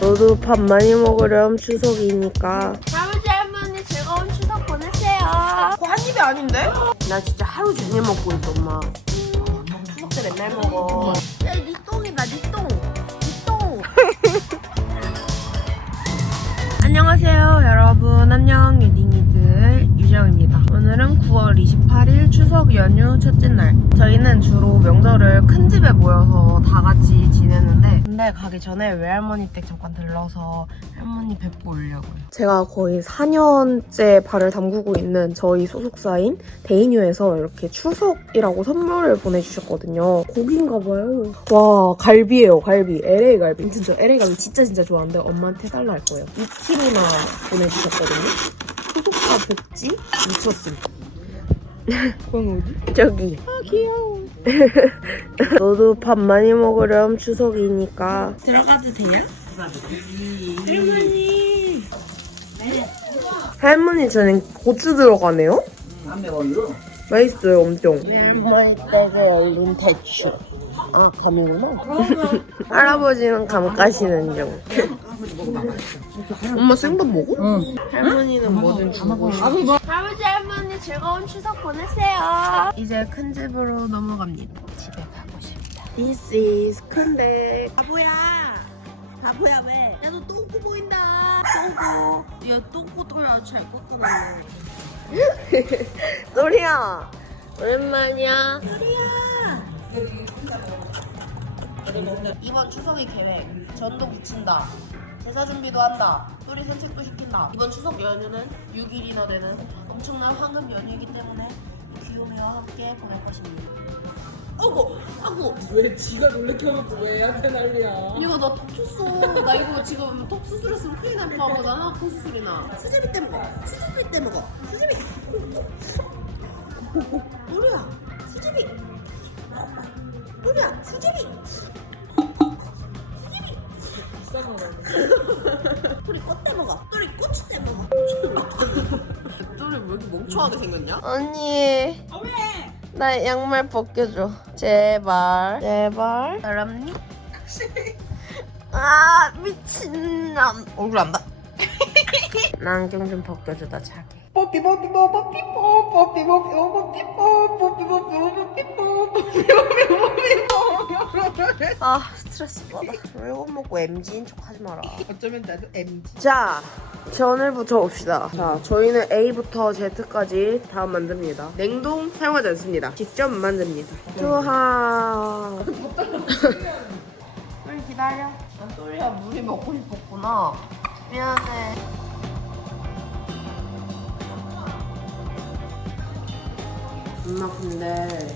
너도 밥 많이 먹으렴 추석이니까. 할아버지 할머니 즐거운 추석 보내세요. 그거 한 입이 아닌데? 나 진짜 하루 종일 먹고 있어 엄마. 추석 때 맨날 먹어. 야, 니 똥이다, 니 똥. 니 똥. 안녕하세요 여러분 안녕 예딩이들 유정입니다. 오늘은 9월 28일 추석 연휴 첫째 날. 저희는 주로 명절을 큰 집에 모여서 다 같이 지내는데 근데 가기 전에 외할머니 댁 잠깐 들러서 할머니 뵙고 오려고요. 제가 거의 4년째 발을 담그고 있는 저희 소속사인 데이뉴에서 이렇게 추석이라고 선물을 보내주셨거든요. 고기인가 봐요. 와 갈비예요 갈비. LA 갈비. 진짜 LA 갈비 진짜 진짜 좋아하는데 엄마한테 해달라 할 거예요. 2kg나 보내주셨거든요 소속사 복지 미쳤음 그건 어디? 저기 아 귀여워 너도 밥 많이 먹으렴 추석이니까 들어가도 돼요? 할머니 할머니 저는 고추 들어가네요? 맛있어요 엄청 할머니댁에 올린 대추. 아, 감이구나. 할아버지는 감 까시는 중. 엄마 생밥 먹어? 응. 할머니는 뭐든 주고. 할아버지 할머니 즐거운 추석 보내세요. 이제 큰 집으로 넘어갑니다. 집에 가고 싶다. This is 큰데. 바보야. 바보야 왜? 야너 똥꼬 보인다. 똥꼬. 야 똥꼬 털야 잘 꺾어놨네. 소리야. 오랜만이야. 이번 추석의 계획. 전도 붙인다. 제사 준비도 한다. 또리 산책도 시킨다. 이번 추석 연휴는 6일이나 되는 엄청난 황금 연휴이기 때문에 귀요미와 함께 보낼 것입니다. 아이고, 아이고. 왜 지가 놀래켜놓고 왜 얘한테 난리야? 이거 나 턱 쳤어. 나 이거 지금 턱 수술했으면 큰일 날 뻔하잖아. 코 수술이나. 수제비 때 먹어. 수제비 때 먹어. 수제비. 우리야, 수제비. 우리야. 수제비. 비싼 거 우리 꽃때 먹어. 우리 고추 때 먹어. 너네 왜 이렇게 멍청하게 생겼냐? 언니. 나 양말 벗겨줘. 제발. 제발. 알았니? 아 미친남. 얼굴 안 봐. 나 안경 좀 벗겨줘 나 자게. 아 스트레스 받아. 이거 먹고 MG인 척 하지 마라. 어쩌면 나도 MG 자, 전을부터 봅시다. 자, 저희는 A부터 Z까지 다 만듭니다. 냉동 사용하지 않습니다. 직접 만듭니다. 뚜하. 물 기다려. 아, 또리야 물이 먹고 싶었구나. 미안해. 엄마 근데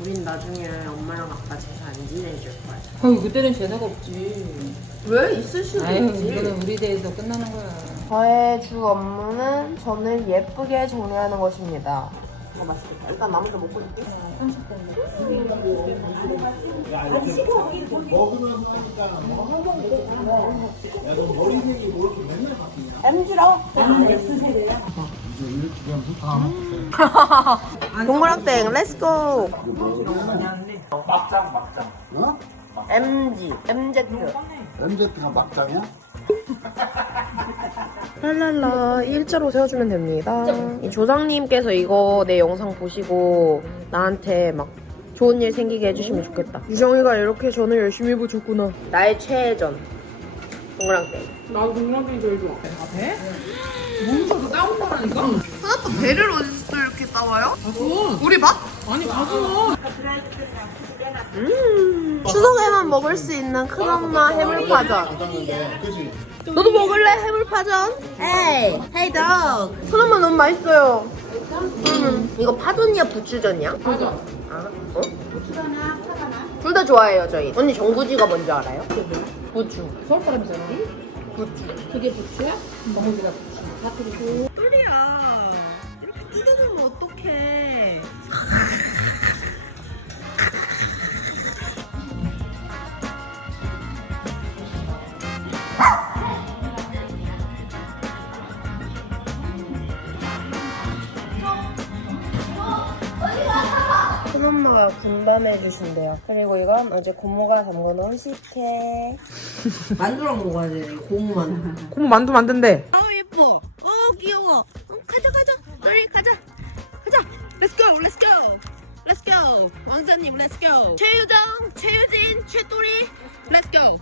우린 나중에 엄마랑 아빠 제사 안 지내줄 거야. 아유 그때는 재사가 없지 왜? 있을 수도 아유 있지. 이거는 우리 대에서 끝나는 거야 저의 주 업무는 전을 예쁘게 정리하는 것입니다. 이거 맛있겠다. 일단 나머지 먹고 있게. 동그랑땡 렛츠고. 막장 막장 어? MG MZ. MZ가 막장이야? 랄랄라 일자로 세워주면 됩니다. 이 조상님께서 이거 내 영상 보시고 나한테 막 좋은 일 생기게 해주시면 좋겠다. 유정이가 이렇게 전을 열심히 해보셨구나. 나의 최애 전. 동그랑땡. 나도 동남이 제일 좋아 아 배? 뭉쳐 도 따온 거라니까? 아빠 배를 어디서 이렇게 따와요? 가서 우리 밥? 아니 가서 음. 추석에만 먹을 수 있는 큰엄마 해물파전. 너도 먹을래 해물파전? 에이, 헤이 덕. 큰엄마 너무 맛있어요. 음. 이거 파전이야 부추전이야? 맞아 아, 어? 둘다 좋아해요 저희. 언니 정구지가 뭔지 알아요? 부추. 서울 사람이잖아? 부추. 그게 부추야? 정우지가 부추 사투리고 큰엄마가 고모가 군밤해 주신대요. 그리고 이건 어제 고모가 담궈놓은 식혜. 만두랑 먹어야 돼. 고무 만두. 고모 만두 만든대. 아우 예뻐. 어 귀여워. 어, 가자 가자. 우리 가자. 가자. Let's go. Let's go. Let's go. 왕자님 Let's go. 최유정, 최유진, 최토리 Let's go.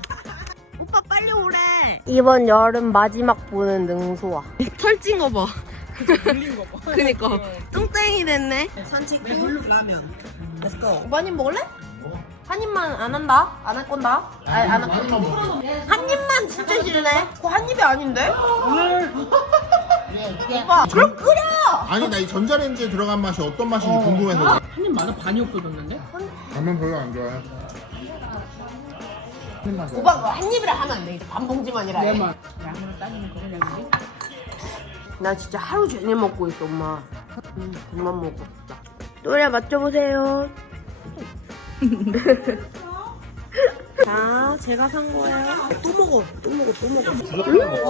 오빠 빨리 오래. 이번 여름 마지막 보는 능소아. 털찐 거 봐. 물린 거 봐. 그니까 뚱땡이 됐네. 산책 후 라면. Let's go. 오빠님 먹을래? 한 입만 안 한다? 안 할 건다? 아니 안할 건다. 한 입만 진짜 싫네. 그거 한 입이 아닌데? 오빠 그럼 끓여. 아니 나 이 전자레인지에 들어간 맛이 어떤 맛인지 궁금해서 한입 많아 반이 없어졌는데? 라면 별로 안 좋아해 오빠 그거 한 입이라 하면 안 돼. 반 봉지만이라 해. 내만 양으로 따지면 그러냐고. 나 진짜 하루 종일 먹고 있어 엄마. 음, 그만 먹어. 또래 맞춰보세요. 자, 제가 산 거예요. 또 먹어, 또 먹어, 또 먹어.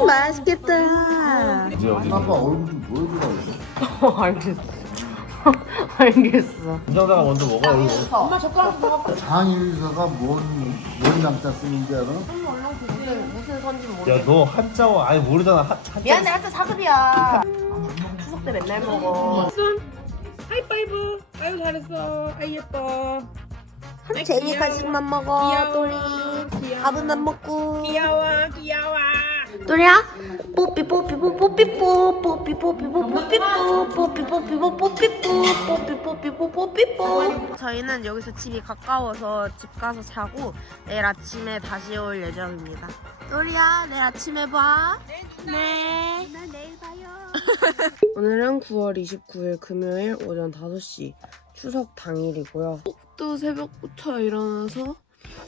음, 맛있겠다. 아빠 얼굴 좀 보여주라 어, 알겠어. 알겠어. 운전자가 먼저 먹어 이거. 엄마 젓가락 먹어. 장일서가 뭔, 뭔 장자 쓰는 줄 알아? 무슨 무슨 선지 모르겠어. 야 너 한자어 아예 모르잖아. 한, 한자. 미안해, 하여튼 사급이야. 추석 때 맨날 먹어. 하이파이브. 아유 잘했어. 아이 예뻐. 쟁이 간식만 먹어, 귀여워. 또리. 귀여워. 밥은 안 먹고. 귀여워 귀여워. 또리야? 뽀삐 뽀삐 뽀 뽀삐 뽀 뽀삐 뽀삐 뽀 뽀삐 뽀 뽀삐 뽀삐 뽀 뽀삐 뽀 뽀삐 뽀삐 뽀 뽀삐 뽀 저희는 여기서 집이 가까워서 집 가서 자고 내일 아침에 다시 올 예정입니다. 또리야, 내일 아침에 봐. 네. 나 내일 봐요. 오늘은 9월 29일 금요일 오전 5시 추석 당일이고요. 또 새벽부터 일어나서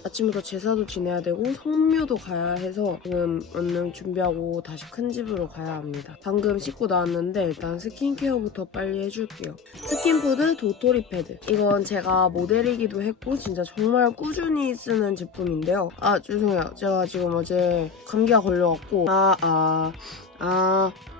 아침부터 제사도 지내야 되고 성묘도 가야 해서 지금 얼른 준비하고 다시 큰 집으로 가야 합니다. 방금 씻고 나왔는데 일단 스킨케어부터 빨리 해줄게요. 스킨푸드 도토리 패드. 이건 제가 모델이기도 했고 진짜 정말 꾸준히 쓰는 제품인데요. 아 죄송해요. 제가 지금 어제 감기가 걸려갖고 아 아, 아, 아, 아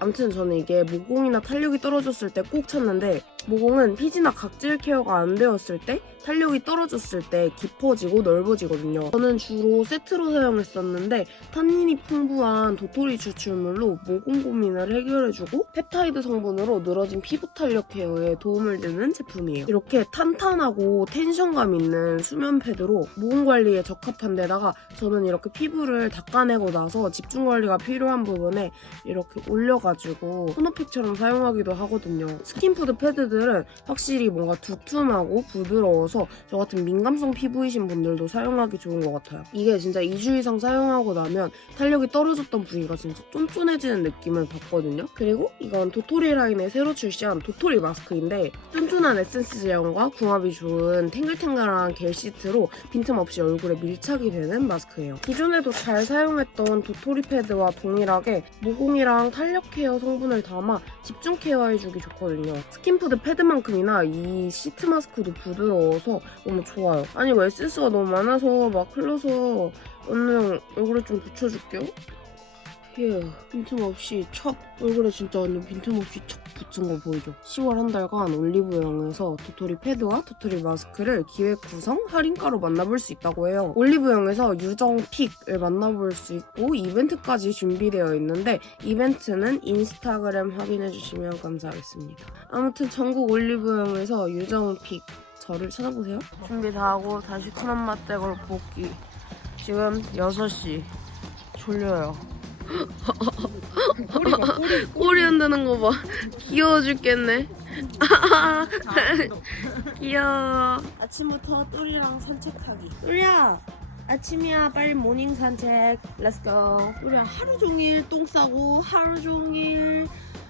무튼 저는 이게 모공이나 탄력이 떨어졌을 때 꼭 찾는데 모공은 피지나 각질 케어가 안 되었을 때 탄력이 떨어졌을 때 깊어지고 넓어지거든요. 저는 주로 세트로 사용했었는데 탄닌이 풍부한 도토리 추출물로 모공 고민을 해결해주고 펩타이드 성분으로 늘어진 피부 탄력 케어에 도움을 주는 제품이에요. 이렇게 탄탄하고 텐션감 있는 수면 패드로 모공 관리에 적합한 데다가 저는 이렇게 피부를 닦아내고 나서 집중 관리가 필요한 부분에 이렇게 올려가지고 토너팩처럼 사용하기도 하거든요. 스킨푸드 패드들은 확실히 뭔가 두툼하고 부드러워서 저 같은 민감성 피부이신 분들도 사용하기 좋은 것 같아요. 이게 진짜 2주 이상 사용하고 나면 탄력이 떨어졌던 부위가 진짜 쫀쫀해지는 느낌을 받거든요. 그리고 이건 도토리 라인에 새로 출시한 도토리 마스크인데 쫀쫀한 에센스 제형과 궁합이 좋은 탱글탱글한 겔 시트로 빈틈없이 얼굴에 밀착이 되는 마스크예요. 기존에도 잘 사용했던 도토리 패드와 동일하게 모공이랑 탄력 케어 성분을 담아 집중 케어해주기 좋거든요. 스킨푸드 패드만큼이나 이 시트 마스크도 부드러워서 너무 좋아요. 아니 뭐 에센스가 너무 많아서 막 흘러서 언능 얼굴에 좀 붙여줄게요. 휴, 빈틈없이 척 얼굴에 진짜 완전 빈틈없이 척 붙은 거 보이죠? 10월 한 달간 올리브영에서 도토리 패드와 도토리 마스크를 기획 구성 할인가로 만나볼 수 있다고 해요. 올리브영에서 유정 픽을 만나볼 수 있고 이벤트까지 준비되어 있는데 이벤트는 인스타그램 확인해 주시면 감사하겠습니다. 아무튼 전국 올리브영에서 유정 픽 저를 찾아보세요. 준비 다 하고 다시 큰엄 맛댁으로 복귀. 지금 6시. 졸려요. 꼬리 흔드는 거 봐. 귀여워 죽겠네. 귀여워. 아침부터 뚜리랑 산책하기. 뚜리야, 아침이야. 빨리 모닝 산책. 렛츠고. 뚜리야, 하루 종일 똥 싸고 하루 종일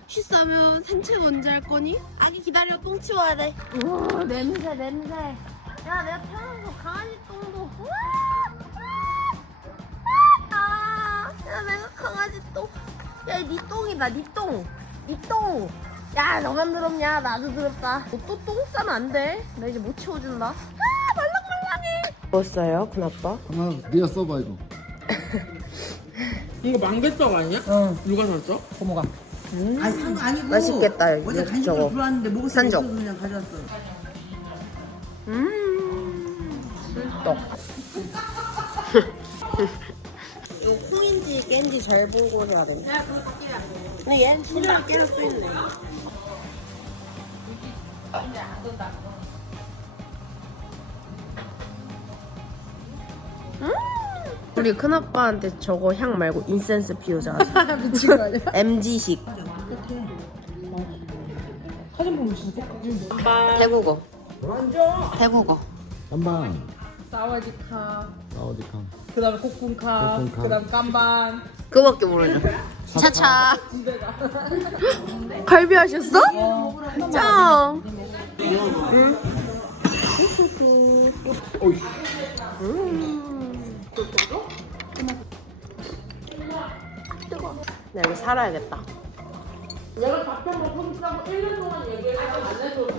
쉬 싸면 산책 언제 할 거니? 아기 기다려. 똥 치워야 돼. 오, 냄새, 냄새. 야, 내가 태어나서 강아지 똥도. 우와! 니 똥이다, 니 똥. 니 똥. 야, 너만 더럽냐? 나도 더럽다. 너 또 똥 싸면 안 돼. 나 이제 못 치워준다. 아, 말랑말랑해. 먹었어요, 큰아빠? 하나 네가 써봐 이거 이거 망개떡 아니야? 응. 누가 샀어? 고모가. 아니 산거 아니고 맛있겠다, 어제 이거 간식으로 저거. 들어왔는데 먹을 수 산적. 없어서 그냥 가져왔어. 음, 술떡. 깬지 잘 보고 해야 돼. 근데 얘는 소리를 깨라 써있네. 음! 우리 큰아빠한테 저거 향 말고 인센스 피우자. 미친 거 아니야? MG식. 태국어. 태국어. 한방 사와디카 사우디카 그 다음에 코쿤카 코쿤카. 그 다음 깜반 그거밖에 모르죠. 차차. 갈비 하셨어? 짱. 응. 음. 뜨거. 나 여기 살아야겠다.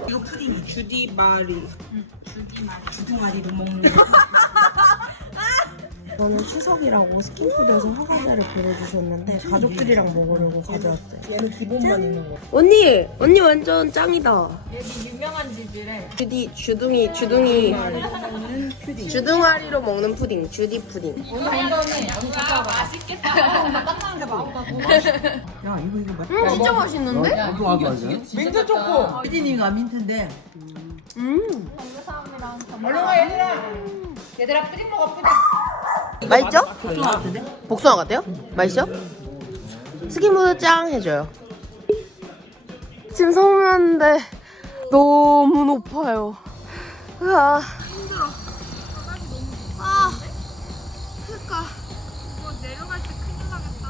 이거 푸딩이 주디 마리 주디 마리 주디 마리를 먹는 저는 추석이라고 스킨푸드에서 허가제를 보내주셨는데 가족들이랑 먹으려고 가져왔어요. 얘는 기본만 있는 거 언니, 언니 완전 짱이다. 여기 유명한 집이래. 주디, 주둥이, 주둥이. 주둥아리로 먹는 푸딩, 주디 푸딩. 야 이거 이거 맛 음, 진짜 맛있는데? 민트 초코 피디님가 민트인데 음. 얼른 와 얘들아 얘들아 푸딩 먹어 푸딩 맛있죠? 복숭아 같은데? 복숭아 같아요? 맛있죠? 스킨푸드 짱 해줘요. 지금 서울하는데 너무 높아요. 으아. 힘들어. 아, 그니까. 이거 내려갈 때 큰일 나겠다.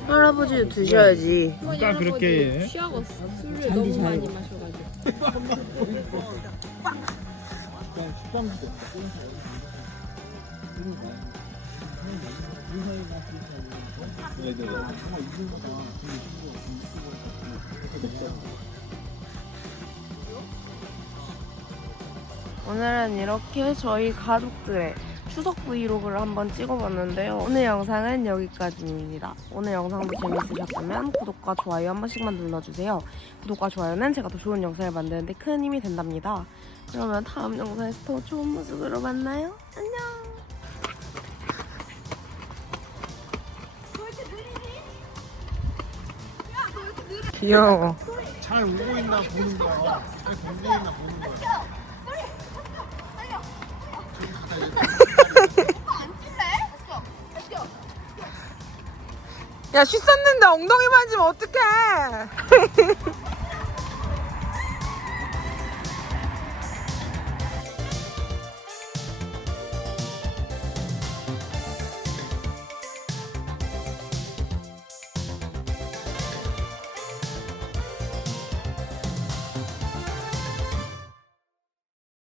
할아버지도 드셔야지. 누가 그렇게 취하고 술을 너무 많이 마셔가지고. 오늘은 이렇게 저희 가족들의 추석 브이로그를 한번 찍어봤는데요. 오늘 영상은 여기까지입니다. 오늘 영상도 재밌으셨다면 구독과 좋아요 한 번씩만 눌러주세요. 구독과 좋아요는 제가 더 좋은 영상을 만드는데 큰 힘이 된답니다. 그러면 다음 영상에서 더 좋은 모습으로 만나요. 안녕! 귀여워. 잘 오고 있나 보는 거야. 잘 있나 보는 거야. 야 씻었는데 엉덩이 만지면 어떡해